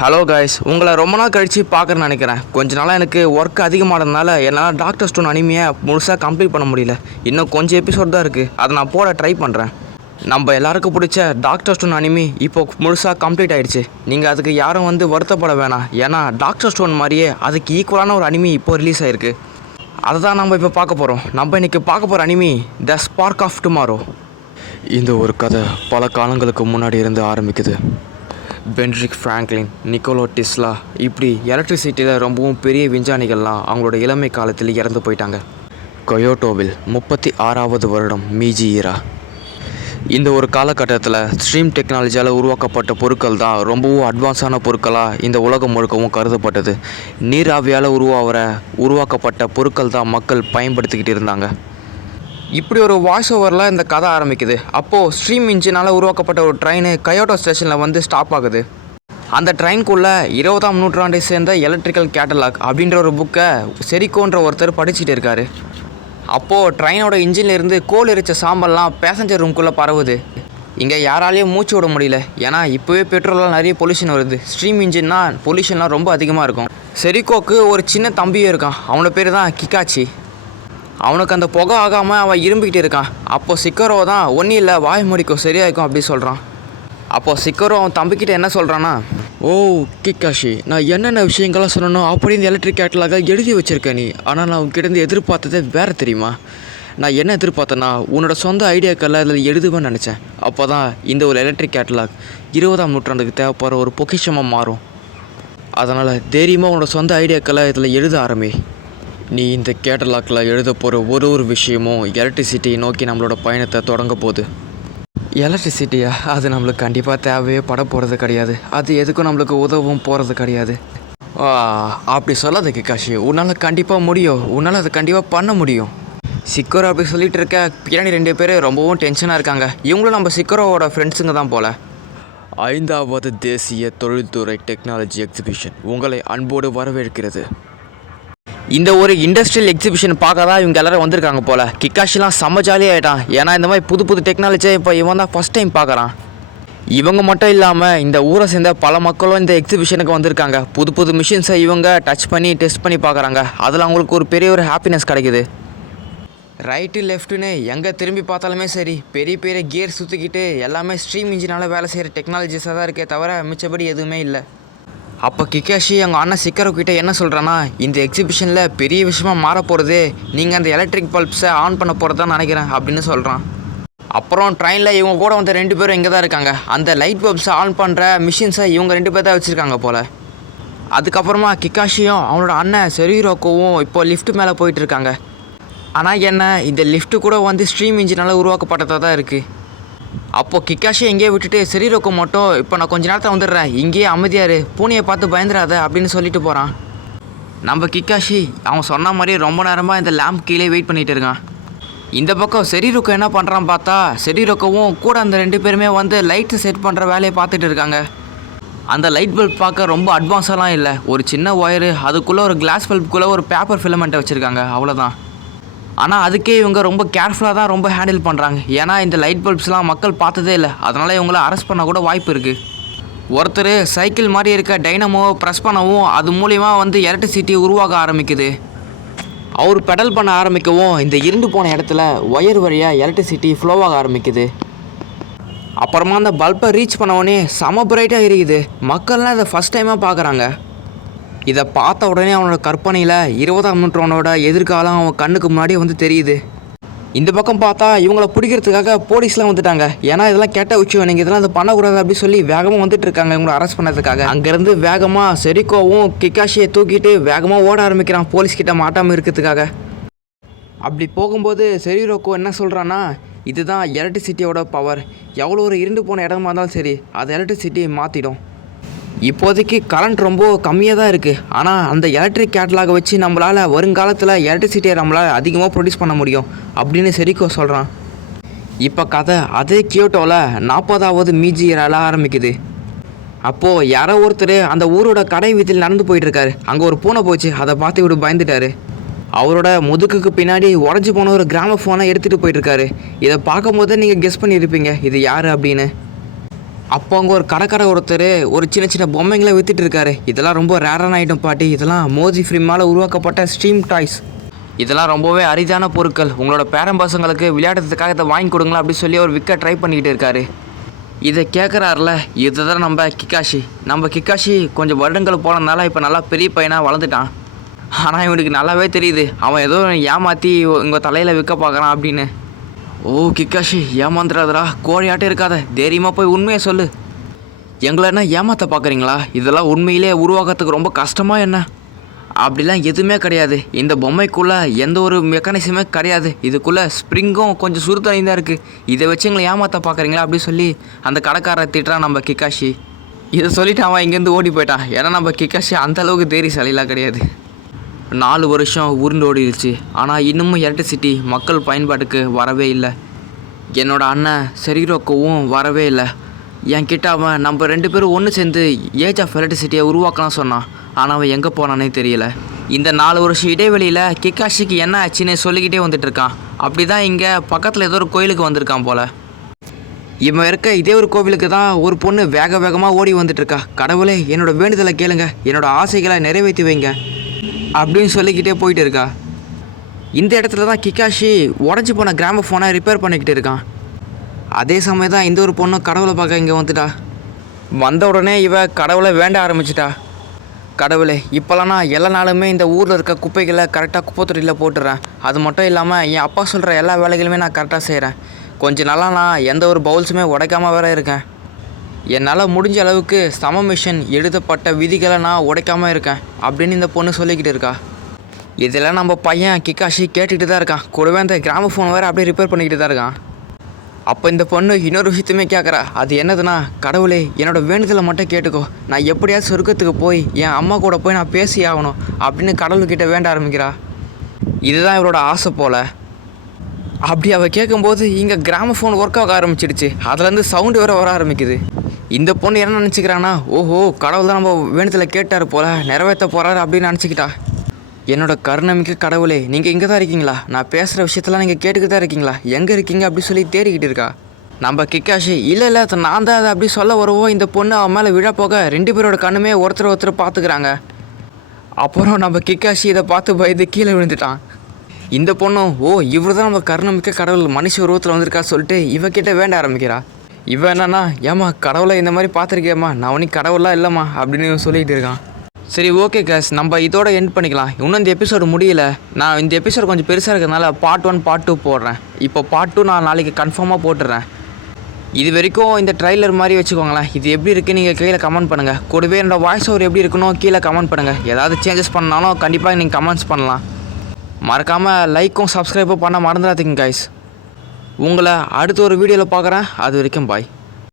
Hello guys, உங்களை ரொம்ப நாள் கழித்து பார்க்குறேன்னு நினைக்கிறேன். கொஞ்ச நாளாக எனக்கு ஒர்க் அதிகமானதுனால என்னால் டாக்டர் ஸ்டோன் அனிமியை முழுசாக கம்ப்ளீட் பண்ண முடியல. இன்னும் கொஞ்சம் எபிசோட் தான் இருக்குது. அதை நான் போட ட்ரை பண்ணுறேன். நம்ம எல்லாருக்கும் பிடிச்ச டாக்டர் ஸ்டோன் அனிமி இப்போ முழுசாக கம்ப்ளீட் ஆகிடுச்சு. நீங்கள் அதுக்கு யாரும் வருத்தப்பட வேணாம். ஏன்னா டாக்டர் ஸ்டோன் மாதிரியே அதுக்கு ஈக்குவலான ஒரு அனிமி இப்போ ரிலீஸ் ஆகிருக்கு. அதை தான் நம்ம இப்போ பார்க்க போகிறோம். நம்ம இன்றைக்கி பார்க்க போகிற anime the spark of tomorrow. இந்த ஒரு கதை பல காலங்களுக்கு முன்னாடி இருந்து ஆரம்பிக்குது. பென்ட்ரிக் ஃப்ராங்க்லின், நிக்கோலா டெஸ்லா இப்படி எலக்ட்ரிசிட்டியில் ரொம்பவும் பெரிய விஞ்ஞானிகள்லாம் அவங்களோட இளமை காலத்தில் இறந்து போயிட்டாங்க. கொயோட்டோவில் 36வது வருடம் மீஜி ஈரா. இந்த ஒரு காலகட்டத்தில் ஸ்ட்ரீம் டெக்னாலஜியால் உருவாக்கப்பட்ட பொருட்கள் தான் ரொம்பவும் அட்வான்ஸான பொருட்களாக இந்த உலகம் முழுக்கவும் கருதப்பட்டது. நீராவியால் உருவாக்கப்பட்ட பொருட்கள் தான் மக்கள் பயன்படுத்திக்கிட்டு இருந்தாங்க. இப்படி ஒரு வாய்ஸ் ஓவரில் இந்த கதை ஆரம்பிக்குது. அப்போது ஸ்ட்ரீம் இன்ஜினால் உருவாக்கப்பட்ட ஒரு ட்ரெயின் கயோட்டோ ஸ்டேஷனில் ஸ்டாப் ஆகுது. அந்த ட்ரெயின்குள்ளே 20ஆம் நூற்றாண்டை சேர்ந்த எலக்ட்ரிக்கல் கேட்டலாக் அப்படின்ற ஒரு புக்கை செரிக்கோன்ற ஒருத்தர் படிச்சுட்டு இருக்காரு. அப்போது ட்ரெயினோட இன்ஜின்லேருந்து கோல் எரிச்ச சாம்பல்லாம் பேசஞ்சர் ரூம்குள்ளே பரவுது. இங்கே யாராலையும் மூச்சு விட முடியல. ஏன்னா இப்போவே பெட்ரோலால் நிறைய பொல்யூஷன் வருது. ஸ்ட்ரீம் இன்ஜின்னா பொல்யூஷன்லாம் ரொம்ப அதிகமாக இருக்கும். செரிக்கோக்கு ஒரு சின்ன தம்பியும் இருக்கான். அவனோட பேர் தான் கிகாச்சி. அவனுக்கு அந்த புகை ஆகாமல் அவன் இரும்பிக்கிட்டு இருக்கான். அப்போது சிக்கரோ தான் ஒன்றும் இல்லை, வாய் முடிக்கும், சரியாயிருக்கும் அப்படி சொல்கிறான். அப்போது சிக்கரோ அவன் தம்பிக்கிட்ட என்ன சொல்கிறான்னா, ஓ கிகாஷி, நான் என்னென்ன விஷயங்கள்லாம் சொல்லணும் அப்படின்னு எலக்ட்ரிக் கேட்டலாக எழுதி வச்சுருக்கேன் நீ. ஆனால் நான் உங்ககிட்ட எதிர்பார்த்ததே வேறு தெரியுமா? நான் என்ன எதிர்பார்த்தேன்னா உன்னோட சொந்த ஐடியாக்களில் அதில் எழுதுவேன்னு நினச்சேன். அப்போ தான் இந்த ஒரு எலக்ட்ரிக் கேட்டலாக் 20ஆம் நூற்றாண்டுக்கு தேவைப்படுற ஒரு பொக்கிஷமாக மாறும். அதனால் தைரியமாக உன்னோட சொந்த ஐடியாக்களை இதில் எழுத ஆரம்பி. நீ இந்த கேட்டலாக்கில் எழுத போகிற ஒரு விஷயமும் எலக்ட்ரிசிட்டியை நோக்கி நம்மளோட பயணத்தை தொடங்க போகுது. எலக்ட்ரிசிட்டியா? அது நம்மளுக்கு கண்டிப்பாக தேவையே பட போகிறது கிடையாது. அது எதுக்கும் நம்மளுக்கு உதவும் போகிறது கிடையாது. அப்படி சொல்லாத கிகாஷி, உன்னால் கண்டிப்பாக முடியும். உன்னால் அதை கண்டிப்பாக பண்ண முடியும். சிக்கரோ அப்படி சொல்லிகிட்டு இருக்க பின்னாடி 2 பேர் ரொம்பவும் டென்ஷனாக இருக்காங்க. இவங்களும் நம்ம சிக்கரோவோட ஃப்ரெண்ட்ஸுங்க தான் போல். 5வது தேசிய தொழில்துறை டெக்னாலஜி எக்ஸிபிஷன் உங்களை அன்போடு வரவேற்கிறது. இந்த ஒரு இண்டஸ்ட்ரியல் எக்ஸிபிஷன் பார்க்க தான் இவங்க எல்லோரும் வந்திருக்காங்க போல். கிகாஷிலாம் செம்ம ஜாலியாக ஆகிட்டான். ஏன்னா இந்த மாதிரி புது டெக்னாலஜியை இப்போ இவன் தான் ஃபஸ்ட் டைம் பார்க்குறான். இவங்க மட்டும் இல்லாமல் இந்த ஊரை சேர்ந்த பல மக்களும் இந்த எக்ஸிபிஷனுக்கு வந்திருக்காங்க. புது மிஷின்ஸை இவங்க டச் பண்ணி டெஸ்ட் பண்ணி பார்க்குறாங்க. அதில் அவங்களுக்கு ஒரு பெரிய ஒரு ஹாப்பினஸ் கிடைக்குது. ரைட்டு லெஃப்ட்டுன்னு எங்கே திரும்பி பார்த்தாலுமே சரி, பெரிய கியர் சுற்றிக்கிட்டு எல்லாமே ஸ்ட்ரீம் இன்ஜினால் வேலை செய்கிற டெக்னாலஜிஸாக தான் இருக்கே தவிர மிச்சபடி எதுவுமே இல்லை. அப்போ கிகாஷி அவங்க அண்ணன் சிக்கரோ கிட்டே என்ன சொல்கிறான்னா, இந்த எக்ஸிபிஷனில் பெரிய விஷயமாக மாற போகிறது நீங்கள் அந்த எலக்ட்ரிக் பல்ப்ஸை ஆன் பண்ண போகிறதான் நினைக்கிறேன் அப்படின்னு சொல்கிறான். அப்புறம் ட்ரெயினில் இவங்க கூட 2 பேரும் இங்கே தான் இருக்காங்க. அந்த லைட் பல்ப்ஸை ஆன் பண்ணுற மிஷின்ஸை இவங்க 2 பேர் தான் வச்சுருக்காங்க போல். அதுக்கப்புறமா கிகாஷியும் அவனோட அண்ணன் செரிரோக்கோவும் இப்போ லிஃப்ட் மேலே போயிட்டுருக்காங்க. ஆனால் என்ன, இந்த லிஃப்ட்டு கூட ஸ்ட்ரீம் இன்ஜினால் உருவாக்கப்பட்டதாக தான் இருக்குது. அப்போது கிகாஷி எங்கேயே விட்டுட்டு செரிரோக்கோ மட்டும் இப்போ நான் கொஞ்ச நேரத்தில் வந்துடுறேன், இங்கேயே அமைதியாரு, பூனையை பார்த்து பயந்துடாத அப்படின்னு சொல்லிட்டு போகிறான். நம்ம கிகாஷி அவன் சொன்ன மாதிரி ரொம்ப நேரமாக இந்த லேம்ப் கீழே வெயிட் பண்ணிகிட்டு இருக்கான். இந்த பக்கம் செரிரோக்கோ என்ன பண்ணுறான் பார்த்தா, செரிரோக்கோவும் கூட அந்த 2 பேருமே லைட்ஸை செட் பண்ணுற வேலையை பார்த்துட்டு இருக்காங்க. அந்த லைட் பல்ப் பார்க்க ரொம்ப அட்வான்ஸாலாம் இல்லை. ஒரு சின்ன ஒயரு, அதுக்குள்ளே ஒரு கிளாஸ் பல்புக்குள்ளே ஒரு பேப்பர் ஃபிலமெண்ட்டை வச்சுருக்காங்க, அவ்வளோதான். ஆனால் அதுக்கே இவங்க ரொம்ப கேர்ஃபுல்லாக தான் ரொம்ப ஹேண்டில் பண்ணுறாங்க. ஏன்னா இந்த லைட் பல்ப்ஸ்லாம் மக்கள் பார்த்ததே இல்லை. அதனால் இவங்கள அரெஸ்ட் பண்ண கூட வாய்ப்பு இருக்குது. ஒருத்தர் சைக்கிள் மாதிரி இருக்க டைனமோவை ப்ரெஸ் பண்ணவும் அது மூலிமா எலக்ட்ரிசிட்டி உருவாக ஆரம்பிக்குது. அவர் பெடல் பண்ண ஆரம்பிக்கவும் இந்த இருண்டு போன இடத்துல ஒயர் வழியாக எலக்ட்ரிசிட்டி ஃப்ளோவாக ஆரம்பிக்குது. அப்புறமா அந்த பல்பை ரீச் பண்ணவுடனே செம பிரைட்டாக இருக்குது. மக்கள்லாம் இதை ஃபஸ்ட் டைமாக பார்க்குறாங்க. இதை பார்த்த உடனே அவனோட கற்பனையில் 20ஆம் நூற்றாண்டோட எதிர்காலம் அவன் கண்ணுக்கு முன்னாடி தெரியுது. இந்த பக்கம் பார்த்தா இவங்கள பிடிக்கிறதுக்காக போலீஸ்லாம் வந்துட்டாங்க. ஏன்னா இதெல்லாம் கெட்ட விஷயம், நீங்கள் இதெல்லாம் அதை பண்ணக்கூடாது அப்படின்னு சொல்லி வேகமாக வந்துட்டுருக்காங்க இவங்களை அரெஸ்ட் பண்ணதுக்காக. அங்கேருந்து வேகமாக செரிக்கோவும் கிகாஷியை தூக்கிட்டு வேகமாக ஓட ஆரம்பிக்கிறான் போலீஸ்கிட்ட மாட்டாமல் இருக்கிறதுக்காக. அப்படி போகும்போது செரிரோக்கோ என்ன சொல்கிறான்னா, இதுதான் எலக்ட்ரிசிட்டியோட பவர். எவ்வளோ ஒரு இருண்டு போன இடமா இருந்தாலும் சரி, அது எலக்ட்ரிசிட்டியை மாற்றிடும். இப்போதைக்கு கரண்ட் ரொம்ப கம்மியாக தான் இருக்குது. ஆனால் அந்த எலக்ட்ரிக் கேட்டலாக வச்சு நம்மளால் வருங்காலத்தில் எலக்ட்ரிசிட்டியை நம்மளால் அதிகமாக ப்ரொடியூஸ் பண்ண முடியும் அப்படின்னு செரிக்கோ சொல்கிறான். இப்போ கதை அதே கியோட்டோவில் 40வது மீஜி ஈரால ஆரம்பிக்குது. அப்போது யாரோ ஒருத்தர் அந்த ஊரோட கடை வீட்டில் நடந்து போயிட்டுருக்காரு. அங்கே ஒரு பூனை போச்சு, அதை பார்த்து இவர் பயந்துட்டார். அவரோட முதுகுக்கு பின்னாடி உடஞ்சி போன ஒரு கிராம ஃபோனை எடுத்துகிட்டு போயிட்டுருக்காரு. இதை பார்க்கும்போது நீங்கள் கெஸ் பண்ணியிருப்பீங்க இது யார் அப்படின்னு. அப்போ அங்கே ஒரு கடைக்கார ஒருத்தர் ஒரு சின்ன சின்ன பொம்மைங்களை விற்றுட்டு இருக்காரு. இதெல்லாம் ரொம்ப ரேரான ஐட்டம் பாட்டி. இதெல்லாம் மோஜி ஃப்ரீமால் உருவாக்கப்பட்ட ஸ்ட்ரீம் டாய்ஸ். இதெல்லாம் ரொம்பவே அரிதான பொருட்கள். உங்களோட பேரன் பசங்களுக்கு விளையாடுறதுக்காக இதை வாங்கி கொடுங்களா அப்படின்னு சொல்லி அவர் விற்க ட்ரை பண்ணிக்கிட்டு இருக்காரு. இதை கேட்குறாருல, இதை தான் நம்ம கிக்காஷி கொஞ்சம் வருடங்கள் போனதுனால இப்போ நல்லா பெரிய பையனாக வளர்ந்துட்டான். ஆனால் இவனுக்கு நல்லாவே தெரியுது அவன் ஏதோ ஏமாற்றி உங்கள் தலையில் விற்க பார்க்குறான் அப்படின்னு. ஓ கிக்காஷி, ஏமாந்துடாதடா, கோழையாட்டே இருக்காத, தைரியமாக போய் உண்மையை சொல்லு. எங்களை என்ன ஏமாற்ற பார்க்குறீங்களா? இதெல்லாம் உண்மையிலே உருவாக்கிறதுக்கு ரொம்ப கஷ்டமாக என்ன? அப்படிலாம் எதுவுமே கிடையாது. இந்த பொம்மைக்குள்ளே எந்த ஒரு மெக்கானிசமே கிடையாது. இதுக்குள்ளே ஸ்ப்ரிங்கும் கொஞ்சம் சுருத்தனையும் தான் இருக்குது. இதை வச்சு எங்களை ஏமாற்ற பார்க்குறீங்களா அப்படின்னு சொல்லி அந்த கடைக்காரரை திட்டுறான் நம்ம கிக்காஷி. இதை சொல்லிவிட்டு அவன் இங்கேருந்து ஓடி போயிட்டான். ஏன்னா நம்ம கிக்காஷி அந்தளவுக்கு தைரியசாலிலாம் கிடையாது. 4 வருஷம் உருண்டு ஓடிடுச்சு. ஆனால் இன்னமும் எலக்ட்ரிசிட்டி மக்கள் பயன்பாட்டுக்கு வரவே இல்லை. என்னோட அண்ணன் செரிரோக்கோவும் வரவே இல்லை. என்கிட்ட அவன் நம்ம 2 பேரும் ஒன்று சேர்ந்து ஏஜ் ஆஃப் எலக்ட்ரிசிட்டியை உருவாக்கலாம் சொன்னான். ஆனால் அவன் எங்கே போனானே தெரியல. இந்த 4 வருஷம் இடைவெளியில் கிக்காஷிக்கு என்ன ஆச்சுன்னு சொல்லிக்கிட்டே வந்துட்டுருக்கான். அப்படி தான் இங்கே பக்கத்தில் ஏதோ ஒரு கோயிலுக்கு வந்திருக்கான் போல். இவன் இருக்க இதே ஒரு கோவிலுக்கு தான் ஒரு பொண்ணு வேகமாக ஓடி வந்துட்டுருக்கா. கடவுளே, என்னோடய வேண்டுதலை கேளுங்க, என்னோடய ஆசைகளை நிறைவேற்றி வைங்க அப்படின்னு சொல்லிக்கிட்டே போயிட்டு இருக்கா. இந்த இடத்துல தான் கிக்காஷி உடஞ்சி போன கிராமஃபோனை ரிப்பேர் பண்ணிக்கிட்டு இருக்கான். அதே சமயம் தான் இந்த ஒரு பொண்ணு கடவுளை பார்க்க இங்கே வந்துட்டா. வந்த உடனே இவ கடவுளை வேண்ட ஆரம்பிச்சிட்டா. கடவுளே, இப்போலாம் நான் எல்லா நாளுமே இந்த ஊரில் இருக்க குப்பைகளை கரெக்டாக குப்பை தொட்டியில் போட்டுடுறேன். அது மட்டும் இல்லாமல் என் அப்பா சொல்கிற எல்லா வேலைகளுமே நான் கரெக்டாக செய்கிறேன். கொஞ்ச நாளாக நான் எந்த ஒரு பவுல்ஸுமே உடைக்காமல் வேற இருக்கேன். என்னால் முடிஞ்ச அளவுக்கு சம மிஷன் எழுதப்பட்ட விதிகளை நான் உடைக்காமல் இருக்கேன் அப்படின்னு இந்த பொண்ணு சொல்லிக்கிட்டு இருக்கா. இதெல்லாம் நம்ம பையன் கிக்காஷி கேட்டுக்கிட்டு தான் இருக்கான். கூடவே அந்த கிராமஃபோன் வேறு அப்படியே ரிப்பேர் பண்ணிக்கிட்டு தான் இருக்கான். அப்போ இந்த பொண்ணு இன்னொரு விஷயத்தையுமே கேட்குறா. அது என்னதுன்னா, கடவுளே, என்னோடய வேண்டுதலை மட்டும் கேட்டுக்கோ, நான் எப்படியாவது சொர்க்கத்துக்கு போய் என் அம்மா கூட போய் நான் பேசி ஆகணும் அப்படின்னு கடவுள்கிட்ட வேண்ட ஆரம்பிக்கிறா. இதுதான் இவரோட ஆசை போல். அப்படி அவள் கேட்கும்போது இங்கே கிராமஃபோன் ஒர்க் ஆக ஆரம்பிச்சிடுச்சு. அதுலேருந்து சவுண்டு வேறு வர ஆரம்பிக்குது. இந்த பொண்ணு என்ன நினச்சிக்கிறான்னா, ஓஹோ, கடவுள் தான் நம்ம வேண்டுதலை கேட்டார் போல், நிறைவேற்ற போகிறாரு அப்படின்னு நினச்சிக்கிட்டா. என்னோட கருணமிக்க கடவுளே, நீங்கள் இங்கே தான் இருக்கீங்களா? நான் பேசுகிற விஷயத்தெல்லாம் நீங்கள் கேட்டுக்கிட்டு தான் இருக்கீங்களா? எங்கே இருக்கீங்க அப்படி சொல்லி தேடிக்கிட்டு இருக்கா. நம்ம கிக்காஷி, இல்லை நான் தான் அதை அப்படி சொல்ல வருவோம். இந்த பொண்ணு அவன் மேலே விழா போக 2 பேரோட கண்ணுமே ஒருத்தர் பார்த்துக்கிறாங்க. அப்புறம் நம்ம கிக்காஷி இதை பார்த்து பயந்து கீழே விழுந்துட்டான். இந்த பொண்ணும், ஓ, இவர் தான் நம்ம கருணமிக்க கடவுள் மனுஷ உருவத்தில் வந்திருக்கா சொல்லிட்டு இவக்கிட்ட வேண்ட ஆரம்பிக்கிறா. இவன் என்னன்னா, ஏம்மா கடவுளை இந்த மாதிரி பார்த்துருக்கேம்மா, நான் உனக்கு கடவுளாக இல்லைம்மா அப்படின்னு சொல்லிக்கிட்டு இருக்கான். சரி, ஓகே கேஸ், நம்ம இதோட எண்ட் பண்ணிக்கலாம். இன்னும் இந்த எபிசோடு முடியல. நான் இந்த எபிசோடு கொஞ்சம் பெருசாக இருக்கிறதுனால பார்ட் 1 பார்ட் 2 போடுறேன். இப்போ பார்ட் 2 நான் நாளைக்கு கன்ஃபார்மாக போட்டுடுறேன். இது வரைக்கும் இந்த ட்ரைலர் மாதிரி வச்சுக்கோங்களேன். இது எப்படி இருக்குது நீங்கள் கீழே கமெண்ட் பண்ணுங்கள். கூடவே என்னோடய வாய்ஸ் ஓவர் எப்படி இருக்கணும் கீழே கமெண்ட் பண்ணுங்கள். ஏதாவது சேஞ்சஸ் பண்ணாலும் கண்டிப்பாக நீங்கள் கமெண்ட்ஸ் பண்ணலாம். மறக்காமல் லைக்கும் சப்ஸ்கிரைபும் பண்ண மறந்துடாதீங்க கைஸ். உங்களை அடுத்த ஒரு வீடியோவில் பார்க்குறேன். அது வரைக்கும் பாய்.